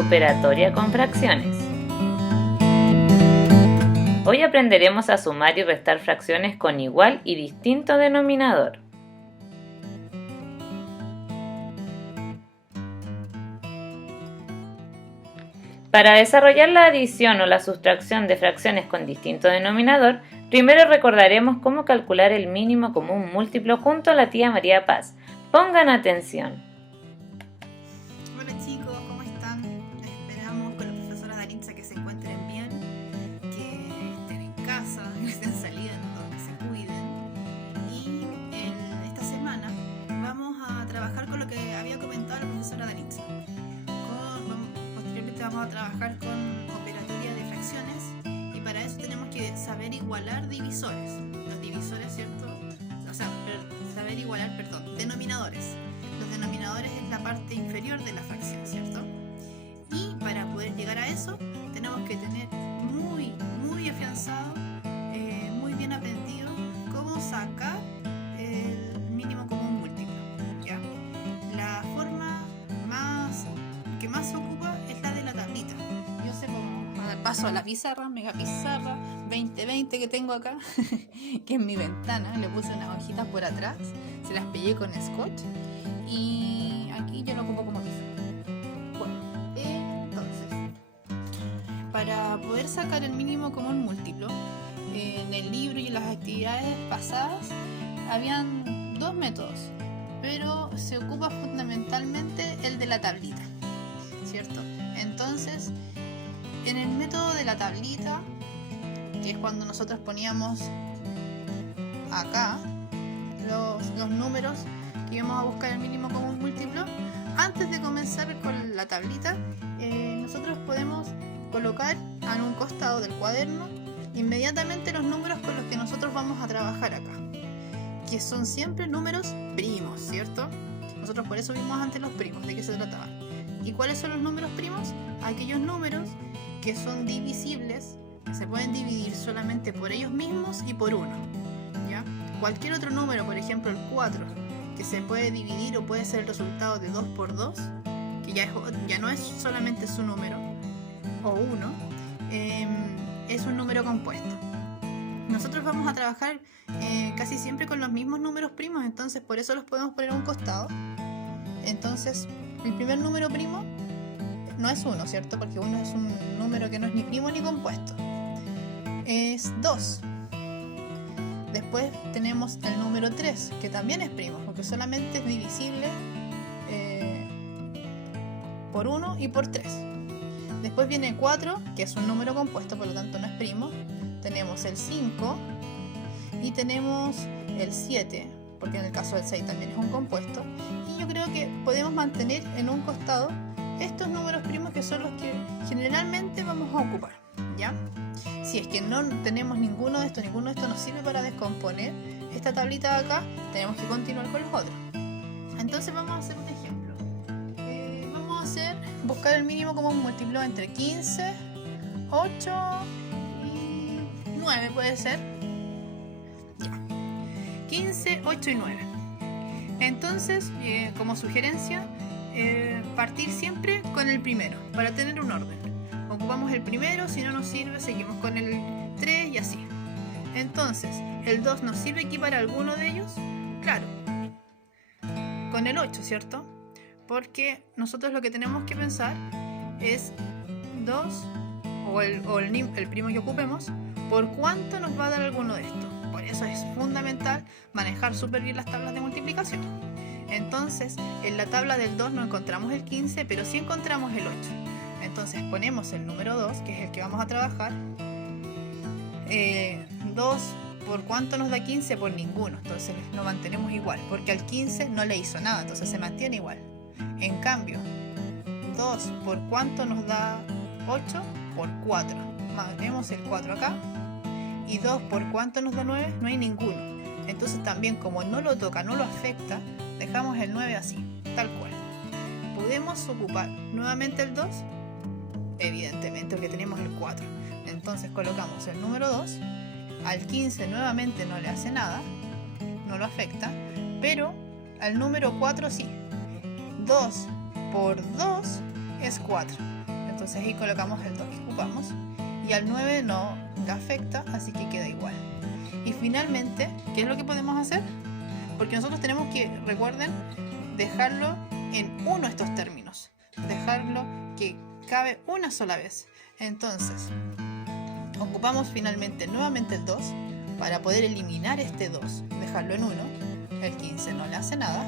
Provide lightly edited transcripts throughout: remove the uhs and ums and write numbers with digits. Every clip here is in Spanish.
operatoria con fracciones. Hoy aprenderemos a sumar y restar fracciones con igual y distinto denominador. Para desarrollar la adición o la sustracción de fracciones con distinto denominador, primero recordaremos cómo calcular el mínimo común múltiplo junto a la tía María Paz. Pongan atención. Hola chicos, ¿cómo están? Esperamos con la profesora Daritza que se encuentren bien, que estén en casa, que estén saliendo, que se cuiden. Y en esta semana vamos a trabajar con lo que había comentado la profesora Daritza. Posteriormente vamos a trabajar con operatoria de fracciones y para eso tenemos que saber igualar divisores. Los divisores, ¿cierto? Saber igualar, denominadores. Los denominadores es la parte inferior de la fracción, ¿cierto? Y para poder llegar a eso tenemos que tener muy afianzado, muy bien aprendido cómo sacar el mínimo común múltiplo, ¿ya? La forma que más se ocupa es la de la tablita. Yo sé cómo dar paso a la pizarra, mega pizarra 2020 que tengo acá, que es mi ventana. Le puse unas hojitas por atrás, se las pegué con scotch y aquí yo lo ocupo como pizarra. Bueno, entonces, para poder sacar el mínimo común múltiplo, en el libro y en las actividades pasadas habían dos métodos, pero se ocupa fundamentalmente el de la tablita, ¿cierto? Entonces, en el método de la tablita, que es cuando nosotros poníamos acá los números que íbamos a buscar el mínimo común múltiplo, antes de comenzar con la tablita, nosotros podemos colocar en un costado del cuaderno inmediatamente los números con los que nosotros vamos a trabajar acá, que son siempre números primos, ¿cierto? Nosotros por eso vimos antes los primos, de qué se trataba. ¿Y cuáles son los números primos? Aquellos números que son divisibles, que se pueden dividir solamente por ellos mismos y por uno, ¿ya? Cualquier otro número, por ejemplo el 4, que se puede dividir o puede ser el resultado de 2 por 2, que ya no es solamente su número, o 1, es un número compuesto. Nosotros vamos a trabajar casi siempre con los mismos números primos, entonces por eso los podemos poner a un costado. Entonces, el primer número primo no es 1, ¿cierto? Porque 1 es un número que no es ni primo ni compuesto. Es 2. Después tenemos el número 3, que también es primo, porque solamente es divisible por 1 y por 3. Después viene 4, que es un número compuesto, por lo tanto no es primo. Tenemos el 5 y tenemos el 7, porque en el caso del 6 también es un compuesto. Y yo creo que podemos mantener en un costado estos números primos, que son los que generalmente vamos a ocupar, ¿ya? Si es que no tenemos ninguno de estos nos sirve para descomponer esta tablita de acá, tenemos que continuar con los otros. Entonces vamos a hacer un ejemplo. Vamos a buscar el mínimo común múltiplo entre 15, 8 y 9 puede ser. Ya. 15, 8 y 9. Entonces, como sugerencia, partir siempre con el primero para tener un orden. Ocupamos el primero, si no nos sirve seguimos con el 3 y así. Entonces, ¿el 2 nos sirve aquí para alguno de ellos? Claro, con el 8, ¿cierto? Porque nosotros lo que tenemos que pensar es 2 o el primo que ocupemos, ¿por cuánto nos va a dar alguno de estos? Por eso es fundamental manejar súper bien las tablas de multiplicación. Entonces, en la tabla del 2 no encontramos el 15, pero sí encontramos el 8. Entonces ponemos el número 2, que es el que vamos a trabajar. 2, ¿por cuánto nos da 15? Por ninguno. Entonces lo mantenemos igual, porque al 15 no le hizo nada, entonces se mantiene igual. En cambio, 2, ¿por cuánto nos da 8? Por 4. Mantenemos el 4 acá. Y 2, ¿por cuánto nos da 9? No hay ninguno. Entonces también, como no lo toca, no lo afecta, dejamos el 9 así, tal cual. ¿Podemos ocupar nuevamente el 2? Evidentemente, porque tenemos el 4. Entonces colocamos el número 2. Al 15 nuevamente no le hace nada, no lo afecta, pero al número 4 sí. 2 por 2 es 4. Entonces ahí colocamos el 2 que ocupamos. Y al 9 no le afecta, así que queda igual. Y finalmente, ¿qué es lo que podemos hacer? Porque nosotros tenemos que, recuerden, dejarlo en uno estos términos. Dejarlo que cabe una sola vez. Entonces, ocupamos finalmente nuevamente el 2 para poder eliminar este 2. Dejarlo en 1. El 15 no le hace nada.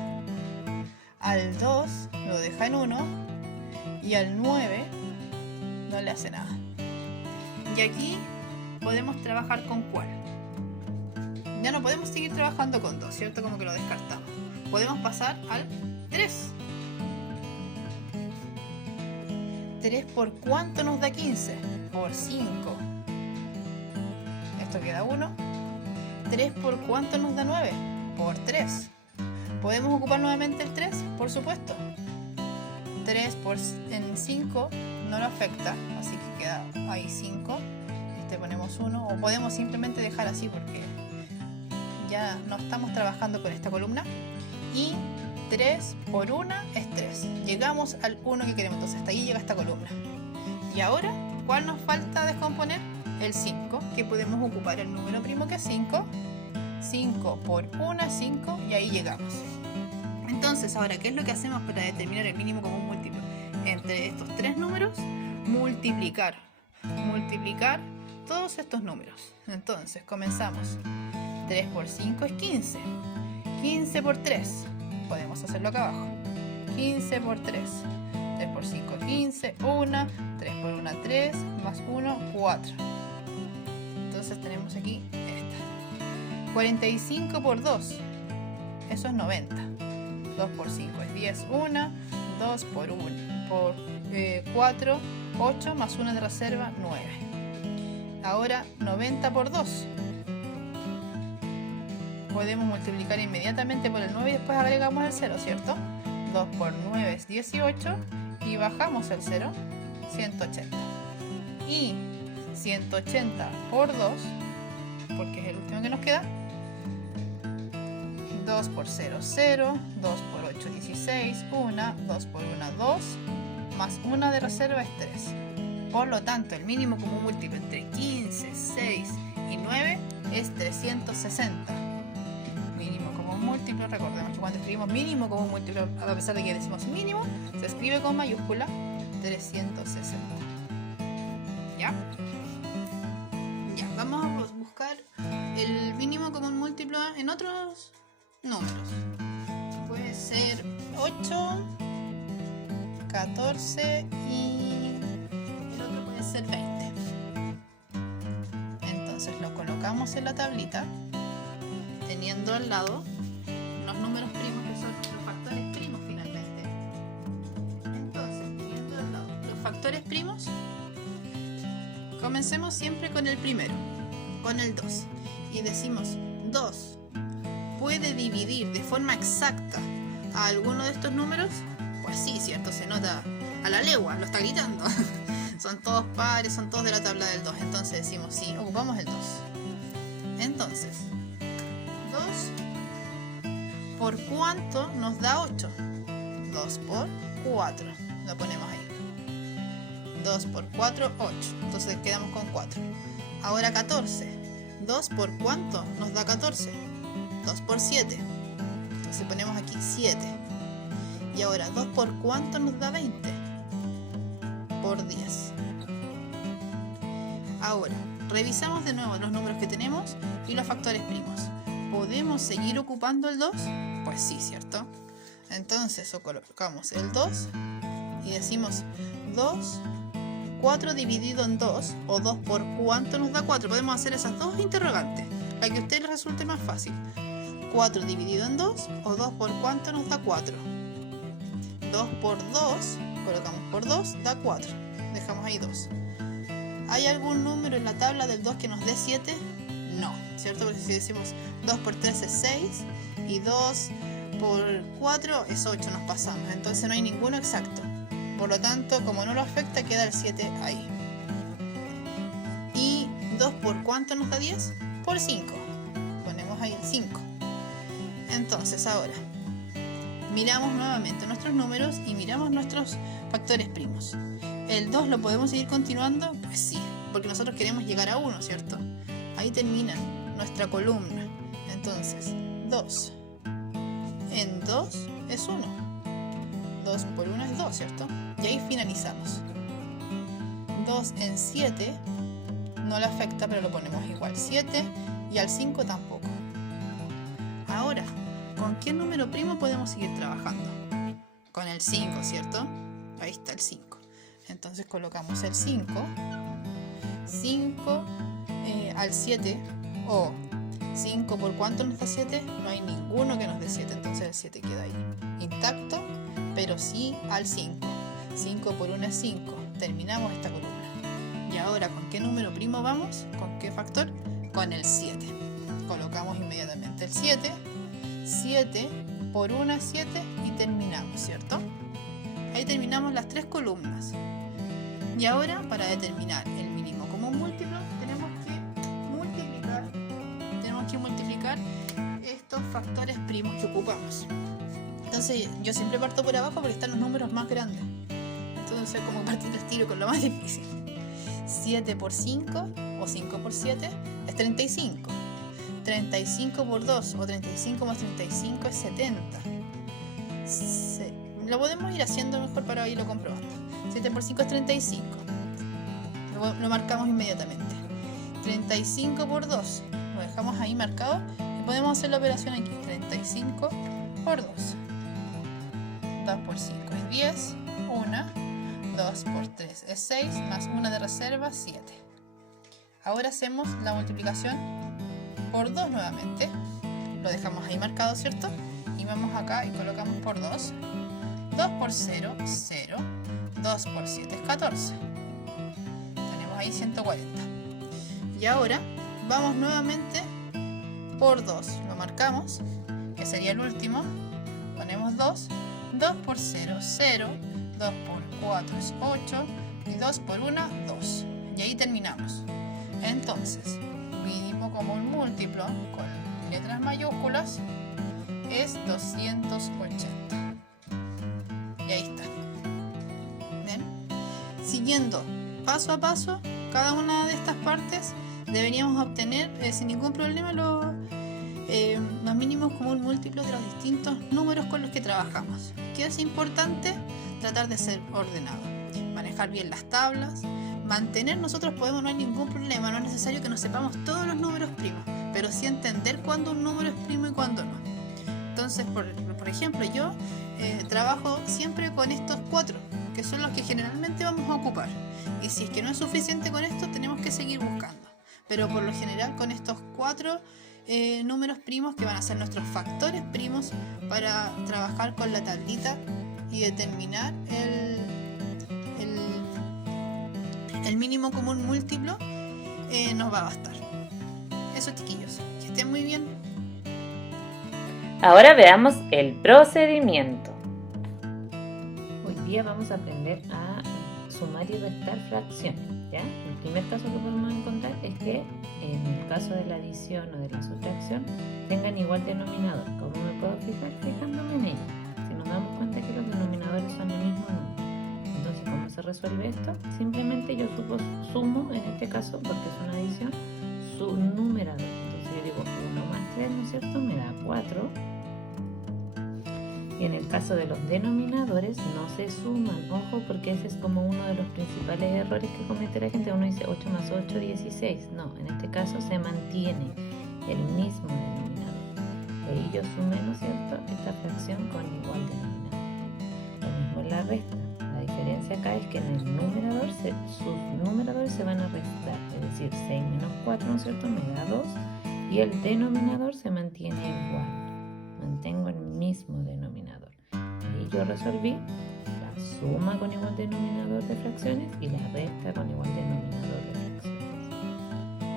Al 2 lo deja en 1. Y al 9 no le hace nada. Y aquí podemos trabajar con ¿cuál? Ya no podemos seguir trabajando con 2, ¿cierto? Como que lo descartamos. Podemos pasar al 3. 3 por ¿cuánto nos da 15? Por 5. Esto queda 1. 3 por ¿cuánto nos da 9? Por 3. ¿Podemos ocupar nuevamente el 3? Por supuesto. 3 por en 5 no lo afecta, así que queda ahí 5. Este ponemos 1, o podemos simplemente dejar así porque ya no estamos trabajando con esta columna. Y 3 por 1 es 3. Llegamos al 1 que queremos, entonces hasta ahí llega esta columna. Y ahora, ¿cuál nos falta descomponer? El 5, que podemos ocupar el número primo que es 5. 5 por 1 es 5 y ahí llegamos. Entonces, ahora, ¿qué es lo que hacemos para determinar el mínimo común múltiplo? Entre estos tres números, multiplicar todos estos números. Entonces, comenzamos. 3 por 5 es 15. 15 por 3. Podemos hacerlo acá abajo. 15 por 3. 3 por 5 es 15. 1. 3 por 1 3. Más 1, 4. Entonces tenemos aquí esta. 45 por 2. Eso es 90. 2 por 5 es 10. 1. 2 por 1. Por 4. 8 más 1 de reserva, 9. Ahora 90 por 2. Podemos multiplicar inmediatamente por el 9 y después agregamos el 0, ¿cierto? 2 por 9 es 18 y bajamos el 0, 180. Y 180 por 2, porque es el último que nos queda, 2 por 0, 0, 2 por 8, 16, 1, 2 por 1, 2, más 1 de reserva es 3. Por lo tanto, el mínimo común múltiplo entre 15, 6 y 9 es 360. Mínimo común múltiplo, recordemos que cuando escribimos mínimo común múltiplo, a pesar de que decimos mínimo, se escribe con mayúscula 360. ¿Ya? Ya, vamos a buscar el mínimo común múltiplo en otros números. Puede ser 8, 14 y el otro puede ser 20. Entonces lo colocamos en la tablita, teniendo al lado los números primos que son los factores primos finalmente. Entonces, teniendo al lado los factores primos, comencemos siempre con el primero, con el 2. Y decimos 2 puede dividir de forma exacta a alguno de estos números. Pues sí, cierto, se nota a la legua, lo está gritando. Son todos pares, son todos de la tabla del 2. Entonces decimos sí, ocupamos el 2. Entonces, 2 por cuánto nos da 8. 2 por 4. Lo ponemos ahí. 2 por 4, 8. Entonces quedamos con 4. Ahora 14. 2 por cuánto nos da 14. 2 por 7. Entonces ponemos aquí 7. Y ahora, 2 por cuánto nos da 20? Por 10. Ahora, revisamos de nuevo los números que tenemos y los factores primos. ¿Podemos seguir ocupando el 2? Pues sí, ¿cierto? Entonces colocamos el 2 y decimos 2, 4 dividido en 2, o 2 por cuánto nos da 4. Podemos hacer esas dos interrogantes, la que a usted le resulte más fácil. 4 dividido en 2, o 2 por cuánto nos da 4. 2 por 2, colocamos por 2, da 4. Dejamos ahí 2. ¿Hay algún número en la tabla del 2 que nos dé 7? No, ¿cierto? Porque si decimos 2 por 3 es 6 y 2 por 4 es 8, nos pasamos. Entonces no hay ninguno exacto. Por lo tanto, como no lo afecta, queda el 7 ahí. ¿Y 2 por cuánto nos da 10? Por 5. Ponemos ahí el 5. Entonces ahora miramos nuevamente nuestros números y miramos nuestros factores primos. ¿El 2 lo podemos seguir continuando? Pues sí, porque nosotros queremos llegar a 1, ¿cierto? Ahí termina nuestra columna. Entonces, 2 en 2 es 1. 2 por 1 es 2, ¿cierto? Y ahí finalizamos. 2 en 7 no le afecta, pero lo ponemos igual. 7 y al 5 tampoco. Ahora, ¿con qué número primo podemos seguir trabajando? Con el 5, ¿cierto? Ahí está el 5. Entonces colocamos el 5. 5 al 7 o 5 por cuánto nos da 7, no hay ninguno que nos dé 7, entonces el 7 queda ahí intacto, pero sí al 5. 5 por 1 es 5, terminamos esta columna. Y ahora, ¿con qué número primo vamos? ¿Con qué factor? Con el 7. Colocamos inmediatamente el 7. 7 por 1 es 7 y terminamos, ¿cierto? Ahí terminamos las 3 columnas. Y ahora, para determinar el mínimo común múltiplo, tenemos que multiplicar estos factores primos que ocupamos. Entonces, yo siempre parto por abajo porque están los números más grandes. Entonces, como partir el tiro con lo más difícil. 7 por 5 o 5 por 7 es 35. 35 por 2 o 35 más 35 es 70. Lo podemos ir haciendo mejor para irlo comprobando. 7 por 5 es 35. Lo marcamos inmediatamente. 35 por 2. Lo dejamos ahí marcado y podemos hacer la operación aquí. 35 por 2. 2 por 5 es 10. 1. 2 por 3 es 6. Más 1 de reserva, 7. Ahora hacemos la multiplicación por 2 nuevamente. Lo dejamos ahí marcado, ¿cierto? Y vamos acá y colocamos por 2. 2 por 0, 0. 2 por 7 es 14. Tenemos ahí 140. Y ahora vamos nuevamente por 2. Lo marcamos, que sería el último. Ponemos 2. 2 por 0, 0. 2 por 4 es 8. Y 2 por 1, 2. Y ahí terminamos. Entonces, mínimo común múltiplo con letras mayúsculas es 280. Y ahí está. ¿Ven? Siguiendo paso a paso cada una de estas partes, deberíamos obtener sin ningún problema los mínimos común múltiplos de los distintos números con los que trabajamos. ¿Qué es importante? Tratar de ser ordenado, manejar bien las tablas, mantener, nosotros podemos, no hay ningún problema, no es necesario que nos sepamos todos los números primos, pero sí entender cuándo un número es primo y cuándo no. Entonces, por ejemplo, yo trabajo siempre con estos 4, que son los que generalmente vamos a ocupar. Y si es que no es suficiente con esto, tenemos que seguir buscando. Pero por lo general con estos 4 números primos, que van a ser nuestros factores primos, para trabajar con la tablita y determinar el mínimo común múltiplo, nos va a bastar. Eso, chiquillos, que estén muy bien. Ahora veamos el procedimiento. Hoy día vamos a aprender a sumar y restar fracciones, ¿ya? El primer caso que podemos encontrar es que en el caso de la adición o de la sustracción tengan igual denominador. ¿Cómo me puedo fijar? Fijándome en ello. Si nos damos cuenta que los denominadores son el mismo número. Entonces, ¿cómo se resuelve esto? Simplemente yo sumo, en este caso, porque es una adición, su numerador. Entonces yo digo 1 más 3, ¿no es cierto? Me da 4. Y en el caso de los denominadores no se suman, ojo, porque ese es como uno de los principales errores que comete la gente. Uno dice 8 más 8, 16. No, en este caso se mantiene el mismo denominador. Y ahí yo sumé, ¿no es cierto?, esta fracción con igual denominador. Lo mismo en la resta. La diferencia acá es que en el numerador sus numeradores se van a restar. Es decir, 6 menos 4, ¿no es cierto?, me da 2. Y el denominador se mantiene igual. Mantengo el mismo denominador. Ahí yo resolví la suma con igual denominador de fracciones y la resta con igual denominador de fracciones.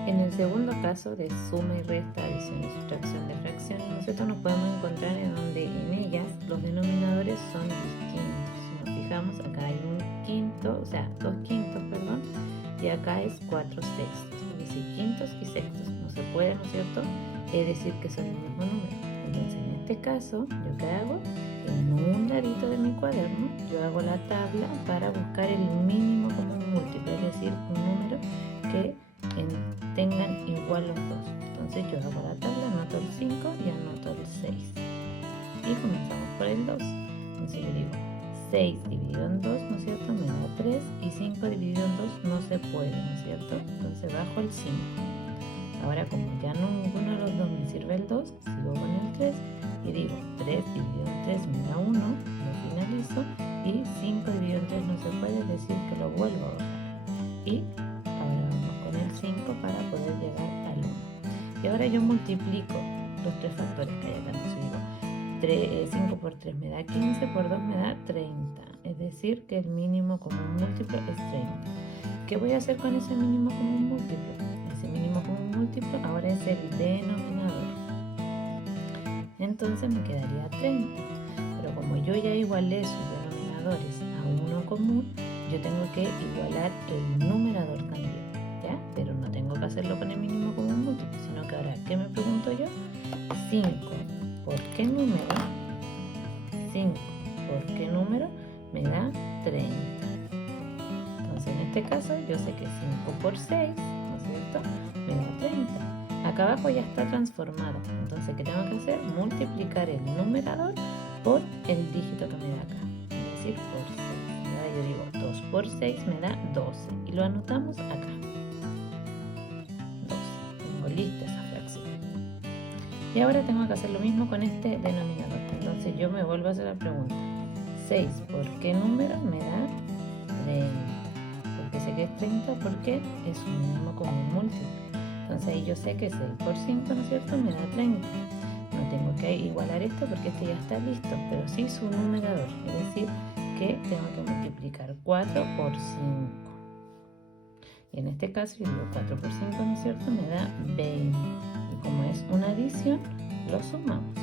En el segundo caso de suma y resta, adición y sustracción de fracciones, nosotros nos podemos encontrar en donde en ellas los denominadores son distintos. Si nos fijamos, acá hay 2 quintos, y acá es 4 sextos. Es decir, quintos y sextos. No se puede, ¿no es cierto?, decir que son el mismo número. Entonces, en este caso, ¿yo qué hago? En un ladito de mi cuaderno, yo hago la tabla para buscar el mínimo decir un número que tengan igual los dos. Entonces yo hago la tabla, anoto el 5 y anoto el 6. Y comenzamos por el 2. Entonces yo digo 6 dividido en 2, ¿no es cierto? Me da 3, y 5 dividido en 2 no se puede, ¿no es cierto? Entonces bajo el 5. Ahora, como ya ninguno de los dos me sirve el 2, sigo con el 3 y digo 3 dividido en 3 me da 1, lo finalizo, y 5 dividido en 3 no se puede, es decir que lo vuelvo a bajar. Y ahora vamos con el 5 para poder llegar al 1. Y ahora yo multiplico los tres factores que hay acá. Entonces digo 5 por 3 me da 15, por 2 me da 30. Es decir que el mínimo común múltiplo es 30. ¿Qué voy a hacer con ese mínimo común múltiplo? Ese mínimo común múltiplo ahora es el denominador. Entonces me quedaría 30. Pero como yo ya igualé sus denominadores a uno común, yo tengo que igualar el numerador también, ¿ya? Pero no tengo que hacerlo con el mínimo común múltiplo, sino que ahora, ¿qué me pregunto yo? 5 por qué número, 5 por qué número me da 30. Entonces en este caso yo sé que 5 por 6, ¿no es cierto?, me da 30. Acá abajo ya está transformado, entonces ¿qué tengo que hacer? Multiplicar el numerador por el dígito que me da acá, es decir, por 6. Ahora yo digo 2 por 6 me da 12 y lo anotamos acá. 12. Tengo lista esa fracción. Y ahora tengo que hacer lo mismo con este denominador. Entonces yo me vuelvo a hacer la pregunta. 6 por qué número me da 30. Porque sé que es 30 porque es un mínimo común múltiplo. Entonces ahí yo sé que 6 por 5, ¿no es cierto?, me da 30. No tengo que igualar esto porque este ya está listo, pero sí su numerador. Es decir, que tengo que multiplicar 4 por 5. Y en este caso yo digo 4 por 5, ¿no es cierto?, me da 20. Y como es una adición, lo sumamos.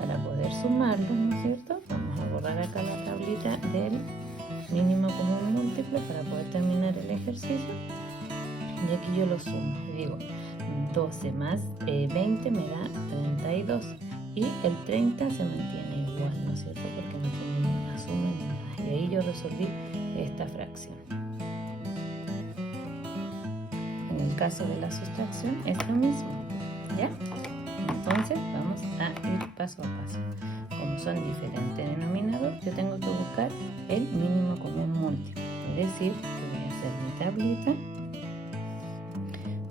Para poder sumarlo, ¿no es cierto?, vamos a borrar acá la tablita del mínimo común múltiplo para poder terminar el ejercicio. Y aquí yo lo sumo. Y digo 12 más 20 me da 32. Y el 30 se mantiene igual, ¿no es cierto?, porque no tiene ninguna suma ni nada. Y ahí yo resolví esta fracción. En el caso de la sustracción es lo mismo, ¿ya? Entonces vamos a ir paso a paso. Como son diferentes denominadores, yo tengo que buscar el mínimo común múltiplo. Es decir, que voy a hacer mi tablita,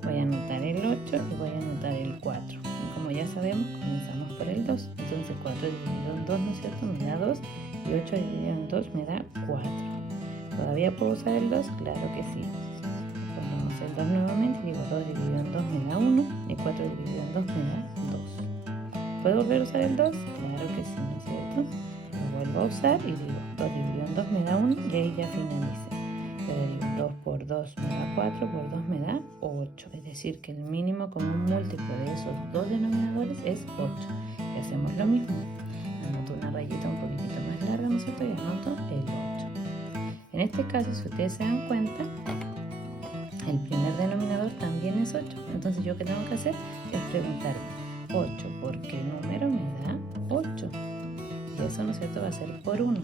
voy a anotar el 8 y voy a anotar el 4. Y como ya sabemos, comenzamos por el 2. Entonces 4 dividido en 2, ¿no es cierto?, me da 2. Y 8 dividido en 2 me da 4. ¿Todavía puedo usar el 2? Claro que sí. Ponemos el 2 nuevamente y digo 2 dividido en 2 me da 1. Y 4 dividido en 2 me da 2. ¿Puedo volver a usar el 2? Claro que sí, ¿no es cierto? Lo vuelvo a usar y digo 2 dividido en 2 me da 1 y ahí ya finalicé. Pero digo 2 por 2 me da 4, por 2 me da 8. Es decir, que el mínimo común múltiplo de esos dos denominadores es 8. Y hacemos lo mismo. Anoto una rayita un poquitito más larga, ¿no es cierto?, y anoto el 8. En este caso, si ustedes se dan cuenta, el primer denominador también es 8. Entonces yo que tengo que hacer es preguntarme 8 por qué número me da 8. Y eso, ¿no es cierto?, va a ser por 1.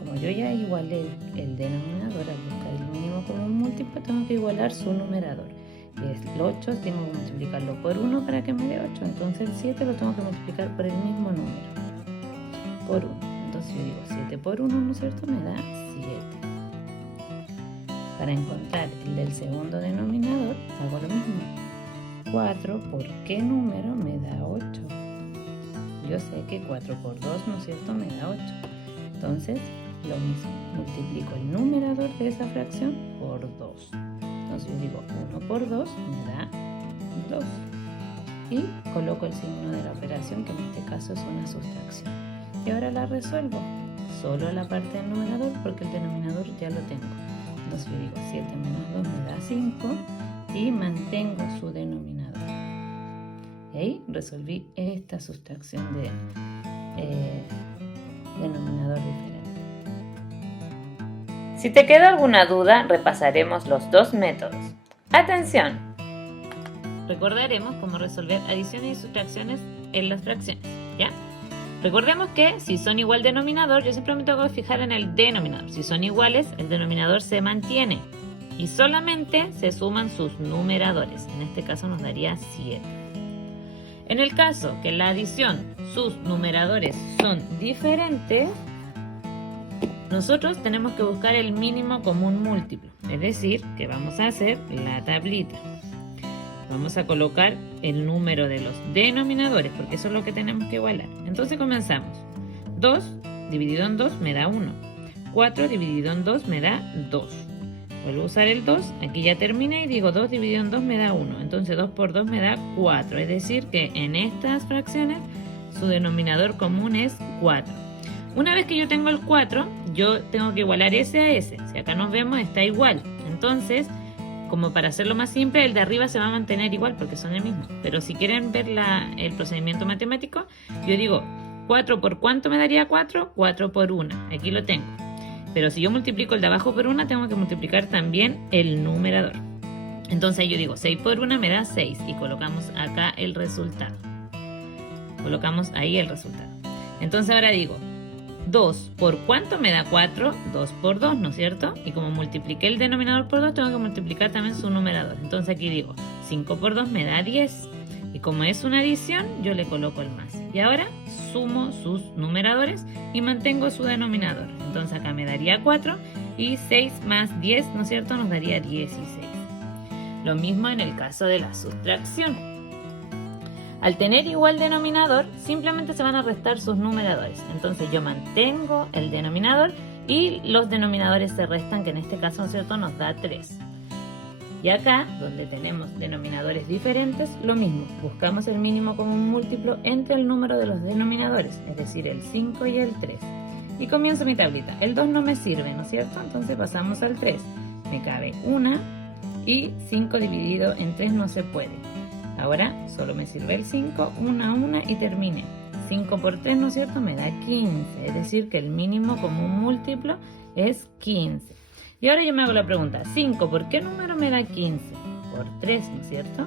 Como yo ya igualé el denominador al buscar el mínimo común múltiplo, tengo que igualar su numerador. Y el 8 tengo que multiplicarlo por 1 para que me dé 8. Entonces el 7 lo tengo que multiplicar por el mismo número, por 1. Entonces yo digo 7 por 1, ¿no es cierto?, me da 7. Para encontrar el del segundo denominador, hago lo mismo. 4 por qué número me da 8. Yo sé que 4 por 2, ¿no es cierto?, me da 8. Entonces, lo mismo, multiplico el numerador de esa fracción por 2. Entonces yo digo 1 por 2 me da 2. Y coloco el signo de la operación, que en este caso es una sustracción. Y ahora la resuelvo. Solo la parte del numerador porque el denominador ya lo tengo. Entonces yo digo 7 menos 2 me da 5 y mantengo su denominador. Y ahí resolví esta sustracción de denominador diferente. Si te quedó alguna duda, repasaremos los dos métodos. ¡Atención! Recordaremos cómo resolver adiciones y sustracciones en las fracciones, ¿ya? Recordemos que si son igual denominador, yo siempre me tengo que fijar en el denominador. Si son iguales, el denominador se mantiene y solamente se suman sus numeradores. En este caso nos daría 7. En el caso que en la adición sus numeradores son diferentes, nosotros tenemos que buscar el mínimo común múltiplo. Es decir, que vamos a hacer la tablita. Vamos a colocar el número de los denominadores, porque eso es lo que tenemos que igualar. Entonces comenzamos. 2 dividido en 2 me da 1. 4 dividido en 2 me da 2. Vuelvo a usar el 2. Aquí ya terminé y digo 2 dividido en 2 me da 1. Entonces 2 por 2 me da 4. Es decir que en estas fracciones su denominador común es 4. Una vez que yo tengo el 4, yo tengo que igualar ese a ese. Si acá nos vemos está igual. Entonces, como para hacerlo más simple, el de arriba se va a mantener igual porque son el mismo. Pero si quieren ver el procedimiento matemático, yo digo 4 por ¿cuánto me daría 4? 4 por 1. Aquí lo tengo. Pero si yo multiplico el de abajo por 1, tengo que multiplicar también el numerador. Entonces yo digo 6 por 1 me da 6 y colocamos acá el resultado. Colocamos ahí el resultado. Entonces ahora digo 2 por ¿cuánto me da 4? 2 por 2, ¿no es cierto? Y como multipliqué el denominador por 2, tengo que multiplicar también su numerador. Entonces aquí digo 5 por 2 me da 10. Y como es una adición, yo le coloco el más. Y ahora sumo sus numeradores y mantengo su denominador. Entonces acá me daría 4 y 6 más 10, ¿no es cierto? Nos daría 16. Lo mismo en el caso de la sustracción. Al tener igual denominador, simplemente se van a restar sus numeradores. Entonces yo mantengo el denominador y los denominadores se restan, que en este caso, ¿no es cierto?, nos da 3. Y acá, donde tenemos denominadores diferentes, lo mismo. Buscamos el mínimo común múltiplo entre el número de los denominadores, es decir, el 5 y el 3. Y comienzo mi tablita. El 2 no me sirve, ¿no es cierto? Entonces pasamos al 3. Me cabe 1 y 5 dividido en 3 no se puede. Ahora solo me sirve el 5, 1 a 1 y terminé. 5 por 3, ¿no es cierto? Me da 15. Es decir, que el mínimo común múltiplo es 15. Y ahora yo me hago la pregunta, 5, ¿por qué número me da 15? Por 3, ¿no es cierto?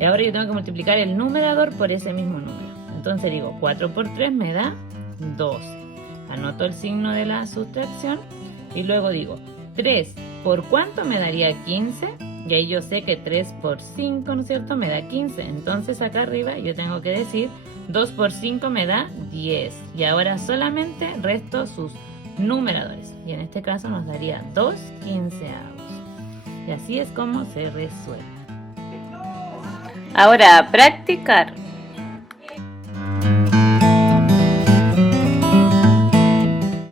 Y ahora yo tengo que multiplicar el numerador por ese mismo número. Entonces digo, 4 por 3 me da 12. Anoto el signo de la sustracción y luego digo, 3, ¿por cuánto me daría 15? Y ahí yo sé que 3 por 5, ¿no es cierto?, me da 15. Entonces acá arriba yo tengo que decir 2 por 5 me da 10. Y ahora solamente resto sus numeradores. Y en este caso nos daría 2 quinceavos. Y así es como se resuelve. Ahora a practicar.